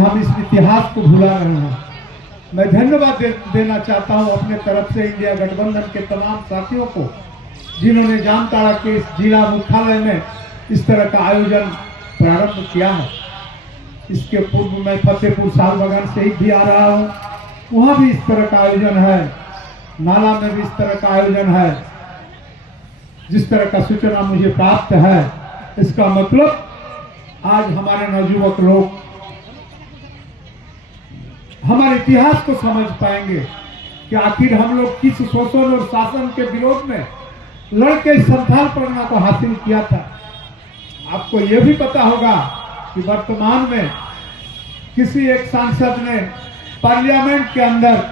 हम इस इतिहास को भुला रहे हैं। मैं धन्यवाद देना चाहता हूं अपने तरफ से इंडिया गठबंधन के तमाम साथियों को, जिन्होंने जामताड़ा के इस जिला मुख्यालय में इस तरह का आयोजन प्रारंभ किया है। इसके पूर्व मैं फतेहपुर सालबगान से ही भी आ रहा हूँ, वहाँ भी इस तरह का आयोजन है, नाला में भी इस तरह का आयोजन है। जिस तरह का सूचना मुझे प्राप्त है, इसका मतलब आज हमारे नवयुवक लोग हमारे इतिहास को समझ पाएंगे कि आखिर हम लोग किस शोषण और शासन के विरोध में लड़के संथाल परगना को हासिल किया था। आपको यह भी पता होगा कि वर्तमान में किसी एक सांसद ने पार्लियामेंट के अंदर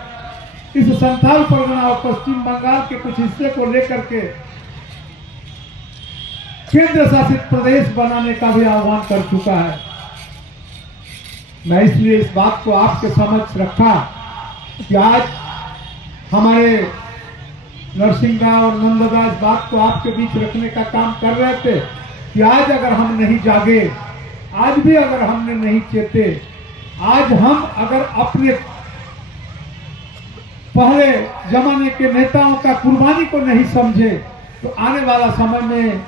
इस संथाल परगना और पश्चिम बंगाल के कुछ हिस्से को लेकर के केंद्र शासित प्रदेश बनाने का भी आह्वान कर चुका है। मैं इसलिए इस बात को आपके समक्ष रखा कि आज हमारे नरसिंह और नंददा इस बात को आपके बीच रखने का काम कर रहे थे कि आज अगर हम नहीं जागे, आज भी अगर हमने नहीं चेते, आज हम अगर अपने पहले जमाने के नेताओं का कुर्बानी को नहीं समझे, तो आने वाला समय में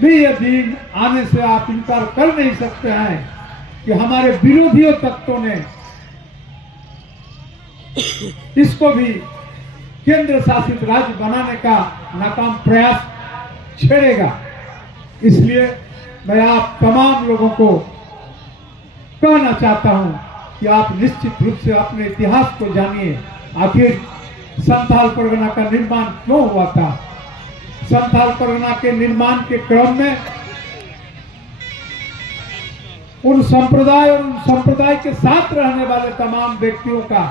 भी यह दिन आने से आप इनकार कर नहीं सकते हैं कि हमारे विरोधियों तत्वों ने इसको भी केंद्र शासित राज्य बनाने का नाकाम प्रयास छेड़ेगा। इसलिए मैं आप तमाम लोगों को कहना चाहता हूं कि आप निश्चित रूप से अपने इतिहास को जानिए। आखिर संथाल परगना का निर्माण क्यों हुआ था? संथाल परगना के निर्माण के क्रम में उन संप्रदाय और उन संप्रदाय के साथ रहने वाले तमाम व्यक्तियों का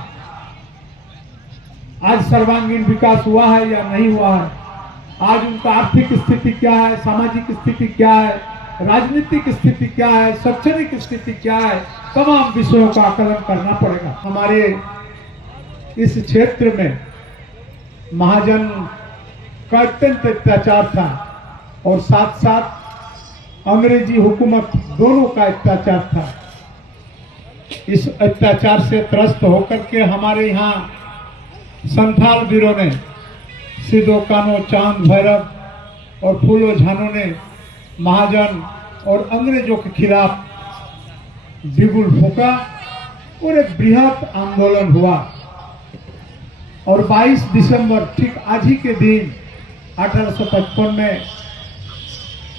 आज सर्वांगीण विकास हुआ है या नहीं हुआ है, आज उनका आर्थिक स्थिति क्या है, सामाजिक स्थिति क्या है, राजनीतिक स्थिति क्या है, शैक्षणिक स्थिति क्या है, तमाम विषयों का आकलन करना पड़ेगा। हमारे इस क्षेत्र में महाजन का अत्यंत अत्याचार था और साथ साथ अंग्रेजी हुकूमत दोनों का अत्याचार था। इस अत्याचार से त्रस्त होकर के हमारे यहाँ संथाल वीरों ने, सिदो कानो, चांद भैरव और फूलो झानो ने महाजन और अंग्रेजों के खिलाफ बिगुल फूंका और एक बृहद आंदोलन हुआ। और 22 दिसंबर ठीक आज ही के दिन 1855 में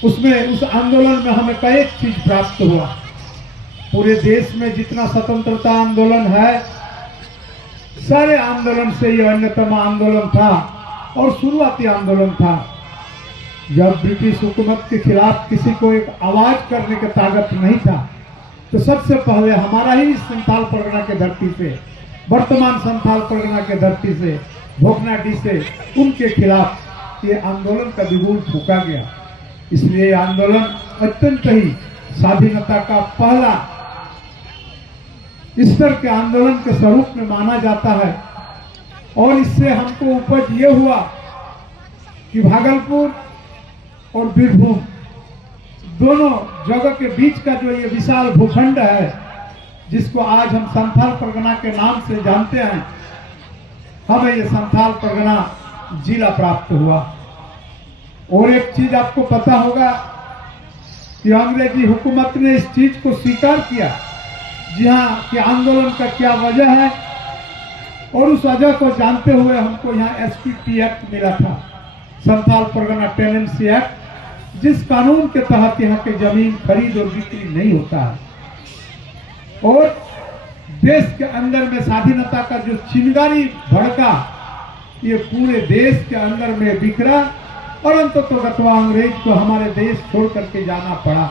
उस आंदोलन में हमें कई चीज प्राप्त हुआ। पूरे देश में जितना स्वतंत्रता आंदोलन है, सारे आंदोलन से यह अन्यतम आंदोलन था और शुरुआती आंदोलन था। जब ब्रिटिश हुकूमत के खिलाफ किसी को एक आवाज करने की ताकत नहीं था, तो सबसे पहले हमारा ही संथाल परगना के धरती से, वर्तमान संथाल परगना के धरती से, भोकनाडी से उनके खिलाफ ये आंदोलन का बिगुल फूंका गया। इसलिए आंदोलन अत्यंत ही स्वाधीनता का पहला स्तर के आंदोलन के स्वरूप में माना जाता है। और इससे हमको उपज ये हुआ कि भागलपुर और बीरभूम दोनों जगह के बीच का जो ये विशाल भूखंड है, जिसको आज हम संथाल परगना के नाम से जानते हैं, हमें ये संथाल परगना जिला प्राप्त हुआ। और एक चीज आपको पता होगा कि अंग्रेजी हुकूमत ने इस चीज को स्वीकार किया, जी हाँ, कि आंदोलन का क्या वजह है, और उस वजह को जानते हुए हमको यहाँ SPT एक्ट मिला था, संथाल परगना टेनेंसी एक्ट, जिस कानून के तहत यहाँ के जमीन खरीद और बिक्री नहीं होता है। और देश के अंदर में स्वाधीनता का जो चिंगारी भड़का, ये पूरे देश के अंदर में बिखरा और अंततः अंग्रेज को हमारे देश छोड़ करके जाना पड़ा।